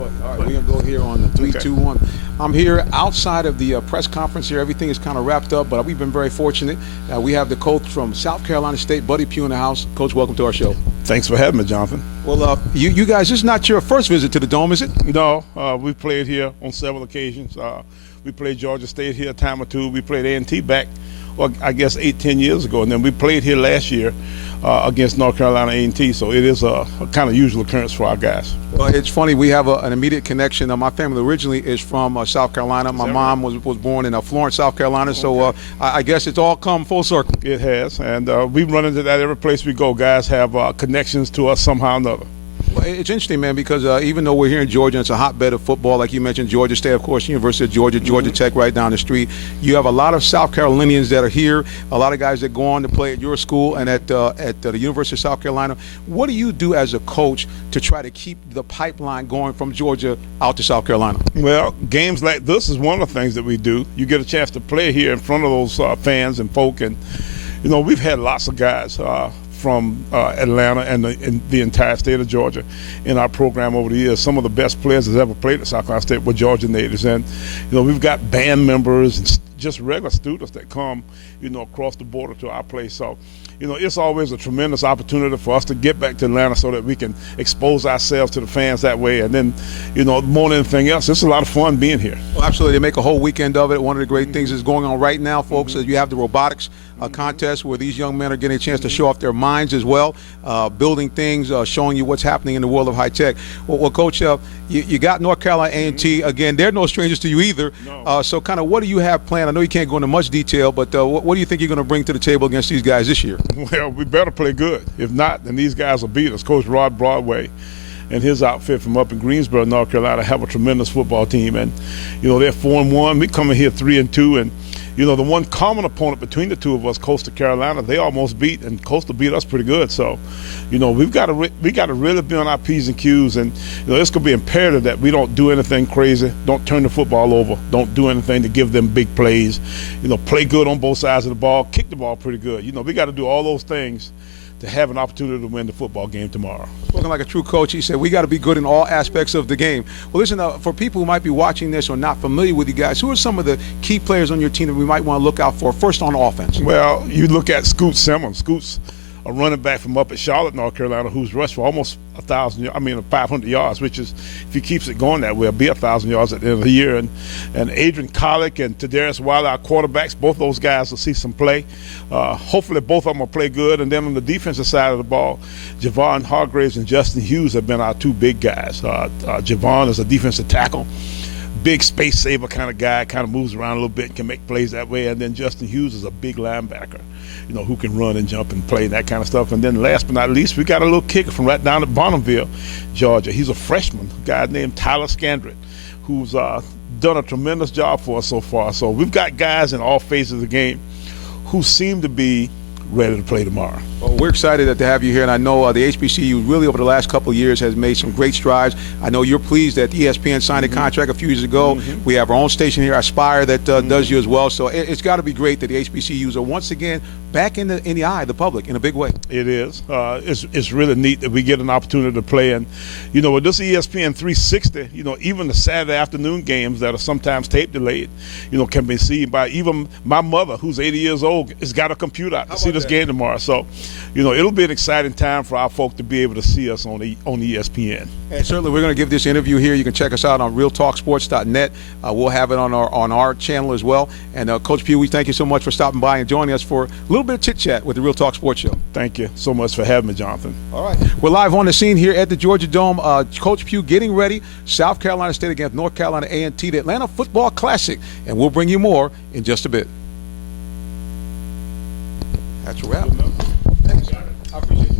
All right, we're going to go here on the 3, 2, 1. I'm here outside of the press conference here. Everything is kind of wrapped up, but we've been very fortunate. We have the coach from South Carolina State, Buddy Pugh, in the house. Coach, welcome to our show. Thanks for having me, Jonathan. Well, you guys, this is not your first visit to the Dome, is it? No, we played here on several occasions. We played Georgia State here a time or two. We played A&T back, well, I guess 8-10 years ago, and then we played here last year against North Carolina A&T. So it is a kind of usual occurrence for our guys. Well, it's funny. We have an immediate connection. My family originally is from South Carolina. My mom was born in Florence, South Carolina. So I guess it's all come full circle. It has, and we run into that every place we go. Guys have connections to us somehow or another. Well, it's interesting, man, because even though we're here in Georgia, and it's a hotbed of football, like you mentioned, Georgia State, of course, University of Georgia, Georgia Tech right down the street. You have a lot of South Carolinians that are here, a lot of guys that go on to play at your school and at the University of South Carolina. What do you do as a coach to try to keep the pipeline going from Georgia out to South Carolina? Well, games like this is one of the things that we do. You get a chance to play here in front of those fans and folk, and we've had lots of guys from Atlanta and the entire state of Georgia in our program over the years. Some of the best players that ever played at South Carolina State were Georgia natives, and we've got band members and just regular students that come across the border to our place. So it's always a tremendous opportunity for us to get back to Atlanta so that we can expose ourselves to the fans that way. And then more than anything else, it's a lot of fun being here. Well, absolutely. They make a whole weekend of it. One of the great things that's going on right now, folks, is you have the robotics contest where these young men are getting a chance to show off their minds as well, building things, showing you what's happening in the world of high tech. Well, Coach, you got North Carolina A&T. Again, they're no strangers to you either. No. So kind of what do you have planned? I know you can't go into much detail, but what do you think you're going to bring to the table against these guys this year? Well, we better play good. If not, then these guys will beat us. Coach Rod Broadway and his outfit from up in Greensboro, North Carolina, have a tremendous football team. And, they're 4-1. We come in here 3-2. And, the one common opponent between the two of us, Coastal Carolina, they almost beat, and Coastal beat us pretty good. So, we've got to really be on our P's and Q's. And, it's going to be imperative that we don't do anything crazy, don't turn the football over, don't do anything to give them big plays. Play good on both sides of the ball, kick the ball pretty good. We got to do all those things to have an opportunity to win the football game tomorrow. Spoken like a true coach, he said we got to be good in all aspects of the game. Well, listen, for people who might be watching this or not familiar with you guys, who are some of the key players on your team that we might want to look out for, first on offense? Well, you look at Scoot Simmons. Scoot's a running back from up at Charlotte, North Carolina, who's rushed for almost 500 yards, which is, if he keeps it going that way, will be 1,000 yards at the end of the year. And Adrian Collick and Tadarius Wiley, our quarterbacks, both those guys will see some play. Hopefully both of them will play good. And then on the defensive side of the ball, Javon Hargraves and Justin Hughes have been our two big guys. Javon is a defensive tackle, big space saver kind of guy, kind of moves around a little bit and can make plays that way. And then Justin Hughes is a big linebacker, who can run and jump and play, that kind of stuff. And then last but not least, we got a little kicker from right down at Bonneville, Georgia. He's a freshman, a guy named Tyler Scandrett, who's done a tremendous job for us so far. So we've got guys in all phases of the game who seem to be ready to play tomorrow. Well, we're excited to have you here, and I know the HBCU really over the last couple of years has made some great strides. I know you're pleased that ESPN signed a contract a few years ago. We have our own station here, Aspire, that does you as well. So it's got to be great that the HBCUs are once again back in the eye of the public in a big way. It is. It's really neat that we get an opportunity to play. And, with this ESPN 360, even the Saturday afternoon games that are sometimes tape delayed, can be seen by even my mother, who's 80 years old, has got a computer out to see this game tomorrow. So, it'll be an exciting time for our folk to be able to see us on ESPN. And certainly we're going to give this interview here. You can check us out on realtalksports.net. We'll have it on our channel as well. And Coach Pugh, we thank you so much for stopping by and joining us for a little bit of chit-chat with the Real Talk Sports Show. Thank you so much for having me, Jonathan. All right. We're live on the scene here at the Georgia Dome. Coach Pugh getting ready. South Carolina State against North Carolina A&T, the Atlanta Football Classic. And we'll bring you more in just a bit. That's a wrap. Thanks. I appreciate it.